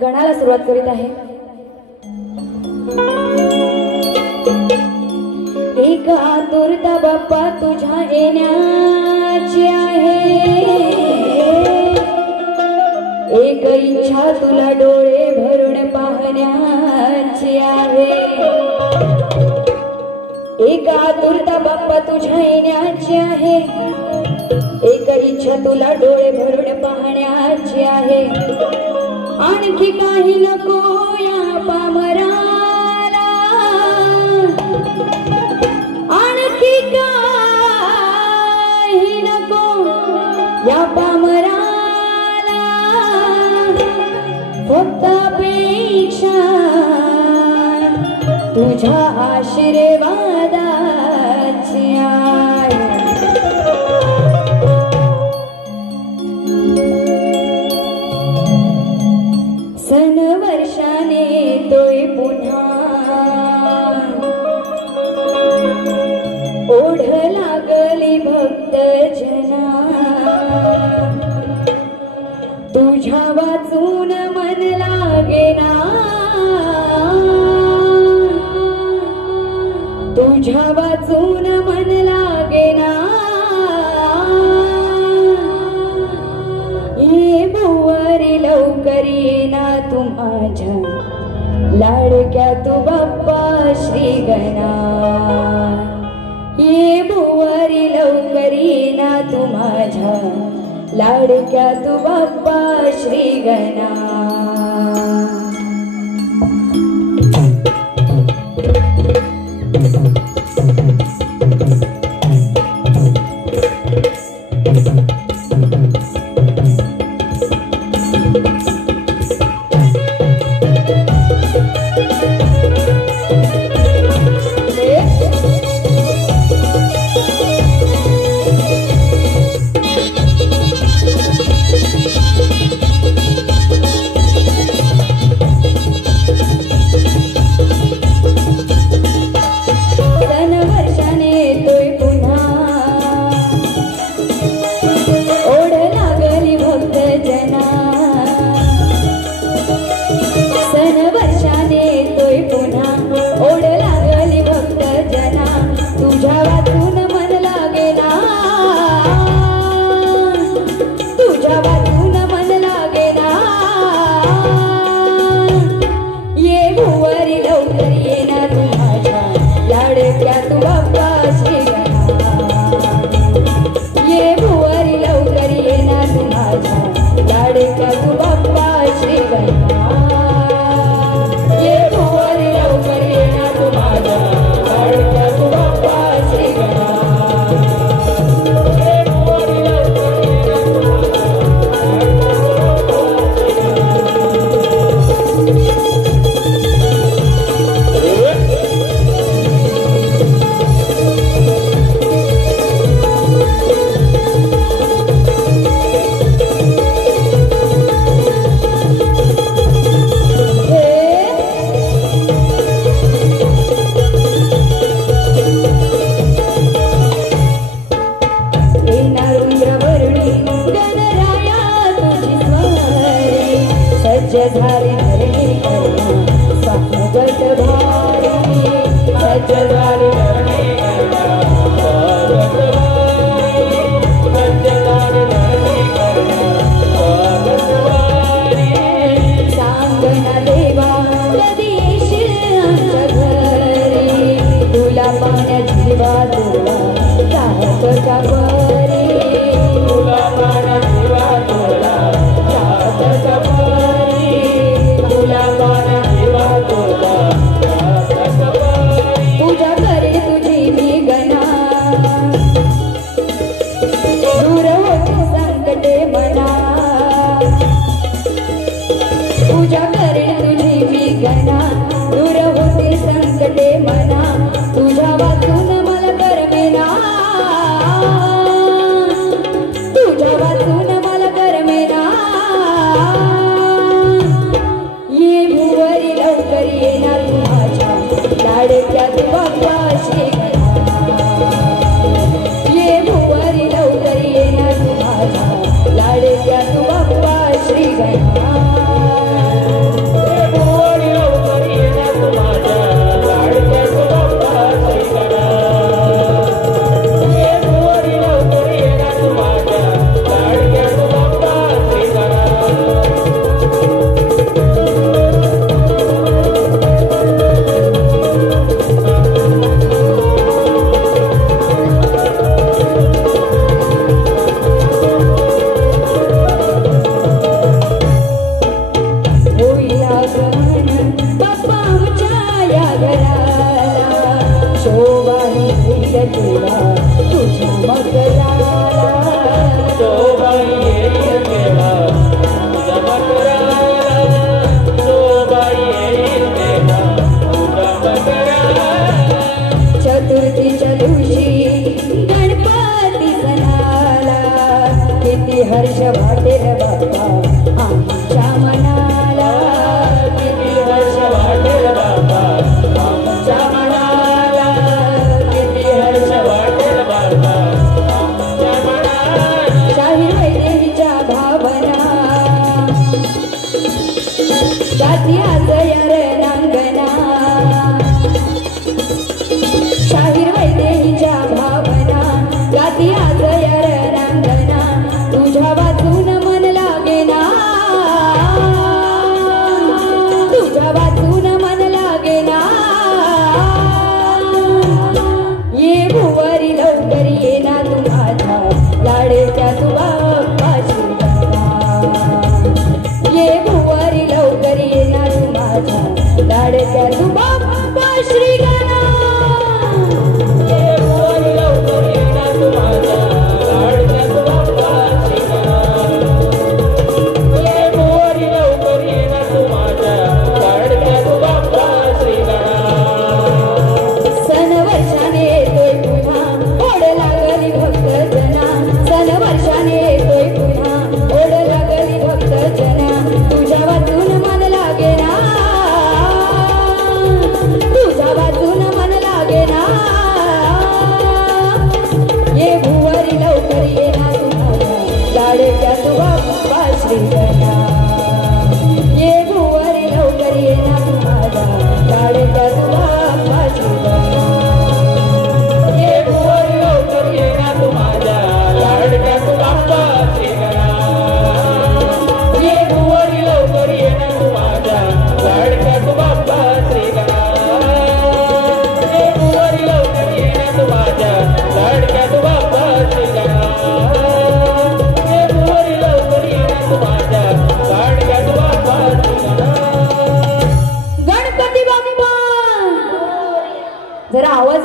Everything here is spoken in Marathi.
गणाला सुरुवात करीत आहे। एक आतुरता बाप्पा तुझ्या येण्याची आहे, एक इच्छा तुला डोळे भरून पाहण्याची आहे। एक आतुरता बाप्पा तुझ्या येण्याची आहे, एक इच्छा तुला डोळे भरून पाहण्याची आहे। आणखी काही नको या पामराला, आणखी काही नको या पामराला, फक्त अपेक्षा तुझ्या आशीर्वादाची आहे। सन वर्षाने येतोय पुन्हा, ओढ लागली भक्त जना, तुझ्या वाचून मन लागेना, तुझ्या वाचून मन लागेना। ये बुवारी लवकर येना तू माझ्या लाडक्या तू बाप्पा श्री गणा। ये बुवारी लवकर येना तू माझ्या लाडक्या तू बाप्पा श्री गणा। लाडक्या तू बाप्पा श्री गणा। आगमन बाप्पा आमच्या या घराला शोभा येईल तेव्हा तुझ्या मकराला शोभा येईल तेव्हा तुझ्या मकराला शोभा येईल तेव्हा तुझ्या मकराला चतुर्थीच्या दिवशी गणपती सणाला किती हर्ष वाटेल बाप्पा आमच्या मनाला किती हर्ष वाटेल बाबा आमच्या मनाला किती हर्ष वाटेल बाबा आमच्या मनाला शाहीर वैदेहीच्या भावना जाती आज रणांगणा शाहीर वैदेहीच्या भावना गाती आज रणांगणा तुझ्या वाचून मन लागेना तुझ्या वाचून मन लागेना ये भुवारी लवकर ये ना तू माझ्या लाडेच्या तू बाप्पा श्रीगणा ये भुवारी लवकर ये ना तू माझ्या लाडेच्या तू बाप्पा श्रीगणा ये भुवारी लवकर ये ना तू माझ्या लाडेच्या तू बाप्पा श्रीगणा ये भुवारी लवकर ये ना तू माझ्या लाडक्या तू बाप्पा श्रीगणा ये भुवारी लवकर ये ना तू माझ्या लाडक्या तू बाप्पा श्रीगणा ये भुवारी लवकर ये ना तू माझ्या लाडक्या तू बाप्पा श्रीगणा ये भुवारी लवकर ये ना तू माझ्या लाडक्या तू बाप्पा श्रीगणा गणपती बाप्पा जरा आवाज